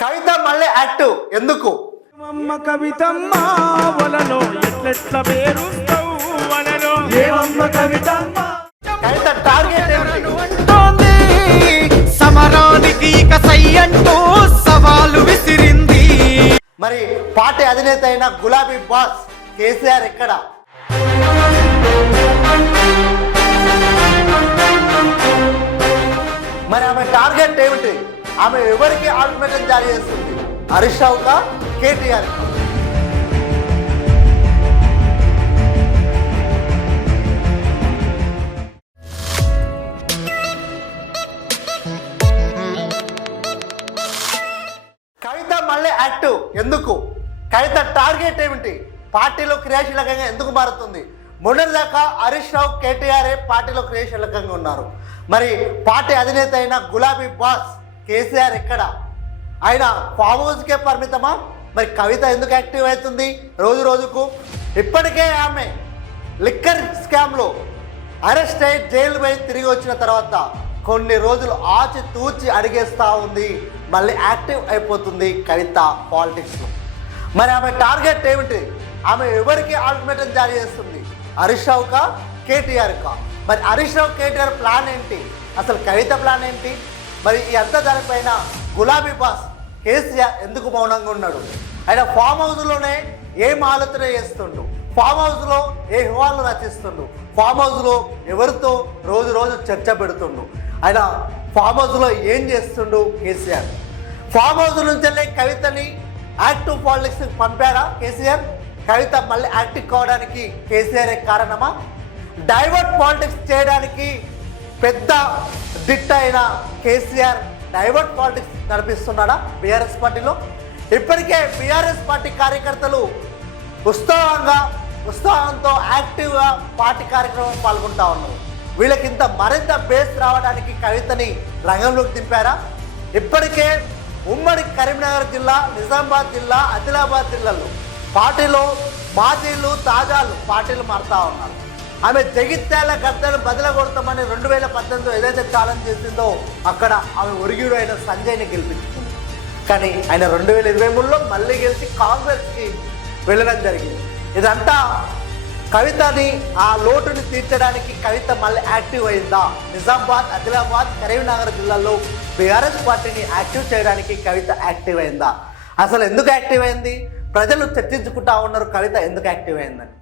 కవిత మళ్ళీ యాక్టివ్ ఎందుకు? అమ్మ కవితమ్మ వలలో ఎట్లెట్ల పేరుస్తావు వలలో ఏమమ్మ కవితమ్మ కవిత టార్గెట్ ఏమిటి? అంటోంది సమరానికి ఇక సై అంటూ సవాలు విసిరింది. మరి పార్టీ అధినేత అయిన గులాబీ బాస్ కేసీఆర్ ఎక్కడ? మరి ఆమె టార్గెట్ ఏమిటి? ఆమె ఎవరికి అల్టిమేటం జారీ చేస్తుంది? హరీష్ రావుకా, కేటీఆర్? కవిత మళ్ళీ యాక్టివ్ ఎందుకు? కవిత టార్గెట్ ఏమిటి? పార్టీలో క్రియాశీలకంగా ఎందుకు మారుతుంది? మొన్నటిదాకా హరీష్ రావు, కేటీఆర్ పార్టీలో క్రియాశీలకంగా ఉన్నారు. మరి పార్టీ అధినేత అయిన గులాబీ బాస్ కేసీఆర్ ఎక్కడ? ఆయన ఫామ్ హౌస్కే పరిమితమా? మరి కవిత ఎందుకు యాక్టివ్ అవుతుంది రోజు రోజుకు? ఇప్పటికే ఆమె లిక్కర్ స్కామ్లో అరెస్ట్ అయ్యి జైలు పోయి తిరిగి వచ్చిన తర్వాత కొన్ని రోజులు ఆచి తూచి అడిగేస్తూ ఉంది. మళ్ళీ యాక్టివ్ అయిపోతుంది కవిత పాలిటిక్స్లో. మరి ఆమె టార్గెట్ ఏమిటి? ఆమె ఎవరికి అల్టిమేటం జారీ చేస్తుంది? హరీష్ రావుకా, కేటీఆర్కా? మరి హరీష్ రావు, కేటీఆర్ ప్లాన్ ఏంటి? అసలు కవిత ప్లాన్ ఏంటి? మరి ఈ అంత దానిపైన గులాబీ బాస్ కేసీఆర్ ఎందుకు మౌనంగా ఉన్నాడు? ఆయన ఫామ్ హౌస్లోనే ఏం ఆలోచన చేస్తుండు, ఫామ్ హౌస్లో ఏ హోవాలు రచిస్తుండు, ఫామ్ హౌస్లో ఎవరితో రోజు రోజు చర్చ పెడుతుండు, ఆయన ఫామ్ హౌస్లో ఏం చేస్తుండు కేసీఆర్? ఫామ్ హౌస్ నుంచి కవితని యాక్టివ్ పాలిటిక్స్కి పంపారా కేసీఆర్? కవిత మళ్ళీ యాక్టివ్ కావడానికి కేసీఆర్ కారణమా? డైవర్ట్ పాలిటిక్స్ చేయడానికి పెద్ద దిట్ట అయిన కేసీఆర్ డైవర్ట్ పాలిటిక్స్ నడిపిస్తున్నాడా బీఆర్ఎస్ పార్టీలో? ఇప్పటికే బీఆర్ఎస్ పార్టీ కార్యకర్తలు ఉత్సాహంతో యాక్టివ్గా పార్టీ కార్యక్రమం పాల్గొంటా ఉన్నారు. వీళ్ళకింత మరింత బేస్ రావడానికి కవితని రంగంలోకి దింపారా? ఇప్పటికే ఉమ్మడి కరీంనగర్ జిల్లా, నిజామాబాద్ జిల్లా, ఆదిలాబాద్ జిల్లాలో పార్టీలో మాజీలు, తాజాలు పార్టీలు మారుతూ ఉన్నారు. ఆమె జగిత్యాల గద్దలు బదలగొడతామని 2018 ఏదైతే ఛాలెంజ్ చేసిందో అక్కడ ఆమె ఒరిగిడు అయిన సంజయ్ని గెలిపించుకుంది. కానీ ఆయన 2023లో మళ్ళీ గెలిచి కాంగ్రెస్కి వెళ్ళడం జరిగింది. ఇదంతా కవితని ఆ లోటుని తీర్చడానికి కవిత మళ్ళీ యాక్టివ్ అయిందా? నిజామాబాద్, ఆదిలాబాద్, కరీంనగర్ జిల్లాలో బీఆర్ఎస్ పార్టీని యాక్టివ్ చేయడానికి కవిత యాక్టివ్ అయిందా? అసలు ఎందుకు యాక్టివ్ అయింది? ప్రజలు చర్చించుకుంటా ఉన్నారు కవిత ఎందుకు యాక్టివ్ అయిందని.